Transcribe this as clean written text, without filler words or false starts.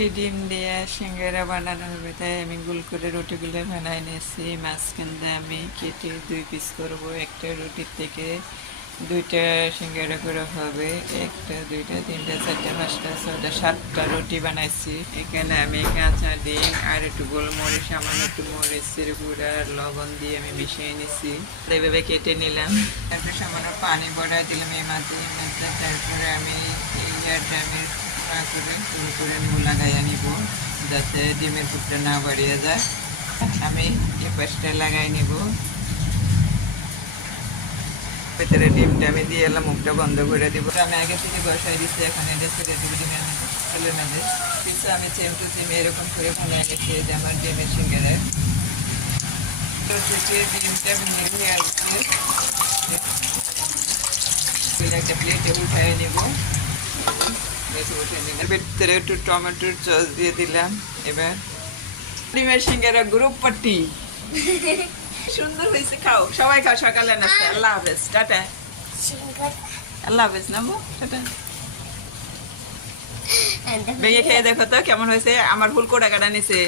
একটি ডিম দিয়ে সিঙ্গারা বানানো হবে, তাই আমি গোল করে রুটিগুলো বানাই নিয়েছি। মাঝখান দিয়ে আমি কেটে 2 পিস করব। একটা রুটির থেকে 2টা সিঙ্গারা করে হবে। 1টা 2টা 3টা 4টা 5টা 6টা 7টা রুটি বানাইছি। এখানে আমি কাঁচা ডিম আর একটু গোলমরিচ, সামান্য একটু মরিচের গুঁড়া আর লবণ দিয়ে আমি মিশিয়ে নিছি। এইভাবে কেটে নিলাম। তারপরে সামান্য পানি ভরা দিলাম এই মাঝে। তারপরে আমি এই আমি করে করে লাগাইয়া নিব, যাতে ডিমের টুকটা না বাড়িয়ে যায়। আমি এই পাশটা লাগাই নিব। ভেতরে ডিমটা আমি দিয়ে এলাম, মুখটা বন্ধ করে দিব। আমি আগে থেকে বসাই দিচ্ছি, এখন এটা ছেড়ে দিব ডিমের তেলের মধ্যে। পিছু আমি চেম টু চেম এরকম করে ফোনে গেছি যে আমার ডিমের সিঙ্গারে ডিমটা ভেঙে নিয়ে আসছে। একটা প্লেটে উঠাই নিব। ভিতরে একটু টমেটোর সস দিয়ে দিলাম। এবার ডিমের সিঙ্গারা গ্রুপ পার্টি সুন্দর হয়েছে, খাও সবাই, খাও সকালে নাস্তা। আল্লাহ হাফেজ, টাটা। আল্লাহ হাফেজ নামো, টাটা। ভেঙে খেয়ে দেখো তো কেমন হয়েছে। আমার ফুল কোটা কাটা নিছে।